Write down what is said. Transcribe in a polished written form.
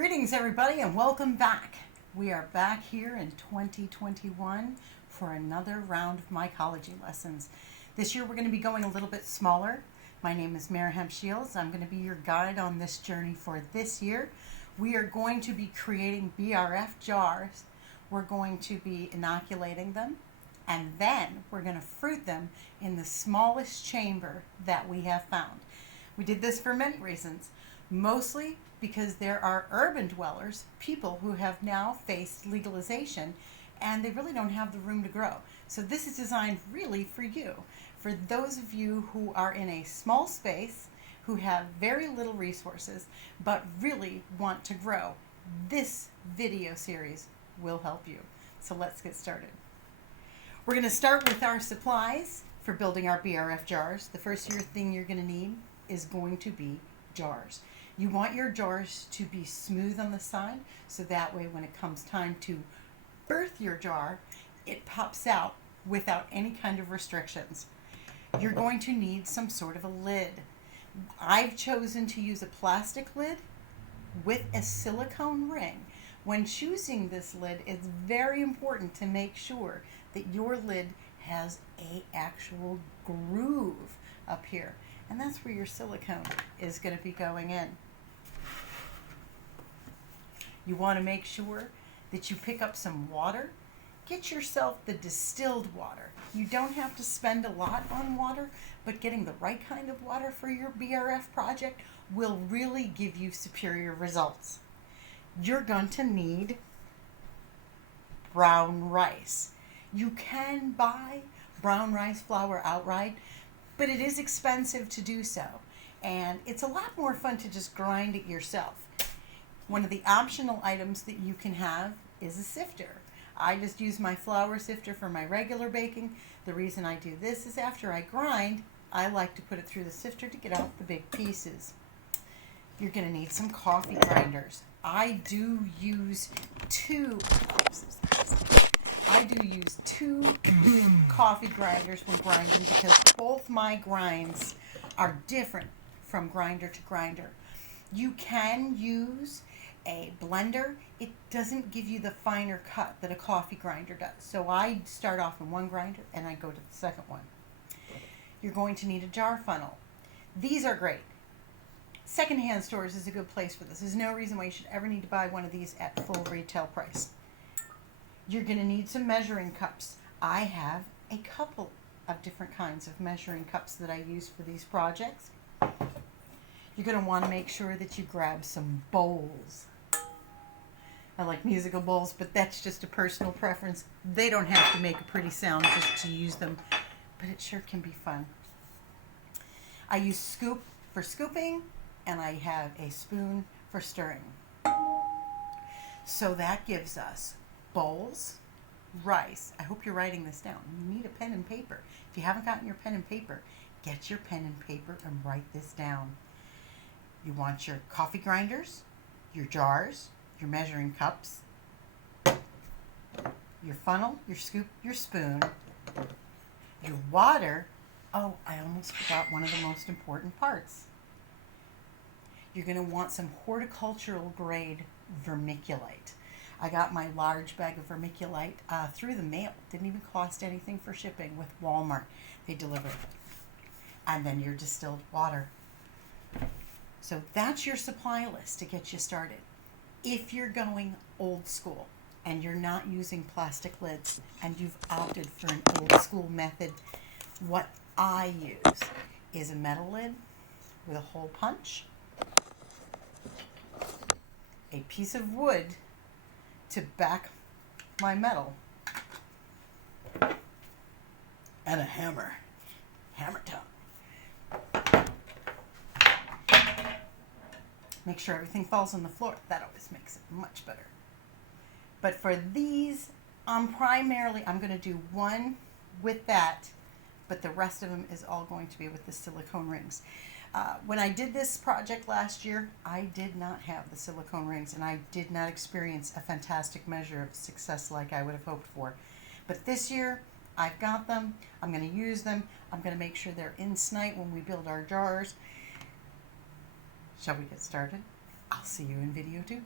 Greetings everybody and welcome back. We are back here in 2021 for another round of Mycology lessons. This year we're going to be going a little bit smaller. My name is Marihemp. I'm going to be your guide on this journey for this year. We are going to be creating BRF jars. We're going to be inoculating them, and then we're going to fruit them in the smallest chamber that we have found. We did this for many reasons, mostly because there are urban dwellers, people who have now faced legalization, and they really don't have the room to grow. So this is designed really for you, for those of you who are in a small space, who have very little resources, but really want to grow. This video series will help you. So let's get started. We're going to start with our supplies for building our BRF jars. The first thing you're going to need is going to be jars. You want your jars to be smooth on the side, so that way when it comes time to birth your jar, it pops out without any kind of restrictions. You're going to need some sort of a lid. I've chosen to use a plastic lid with a silicone ring. When choosing this lid, it's very important to make sure that your lid has an actual groove up here. And that's where your silicone is going to be going in. You want to make sure that you pick up some water. Get yourself the distilled water. You don't have to spend a lot on water, but getting the right kind of water for your BRF project will really give you superior results. You're going to need brown rice. You can buy brown rice flour outright, but it is expensive to do so, and it's a lot more fun to just grind it yourself. One of the optional items that you can have is a sifter. I just use my flour sifter for my regular baking. The reason I do this is after I grind, I like to put it through the sifter to get out the big pieces. You're going to need some coffee grinders. I do use two coffee grinders when grinding, because both my grinds are different from grinder to grinder. You can use a blender. It doesn't give you the finer cut that a coffee grinder does. So I start off in one grinder and I go to the second one. You're going to need a jar funnel. These are great. Secondhand stores is a good place for this. There's no reason why you should ever need to buy one of these at full retail price. You're going to need some measuring cups. I have a couple of different kinds of measuring cups that I use for these projects. You're going to want to make sure that you grab some bowls. I like musical bowls, but that's just a personal preference. They don't have to make a pretty sound just to use them, but it sure can be fun. I use scoop for scooping, and I have a spoon for stirring. So that gives us bowls, rice. I hope you're writing this down. You need a pen and paper. If you haven't gotten your pen and paper, get your pen and paper and write this down. You want your coffee grinders, your jars, your measuring cups, your funnel, your scoop, your spoon, your water. Oh, I almost forgot one of the most important parts. You're going to want some horticultural grade vermiculite. I got my large bag of vermiculite through the mail. Didn't even cost anything for shipping with Walmart. They delivered it. And then your distilled water. So that's your supply list to get you started. If you're going old school and you're not using plastic lids and you've opted for an old school method, what I use is a metal lid with a hole punch, a piece of wood to back my metal, and a hammer tone. Make sure everything falls on the floor. That always makes it much better. But for these, I'm going to do one with that, but the rest of them is all going to be with the silicone rings. When I did this project last year, I did not have the silicone rings, and I did not experience a fantastic measure of success like I would have hoped for. But this year, I've got them. I'm going to use them. I'm going to make sure they're in sight when we build our jars. Shall we get started? I'll see you in video 2.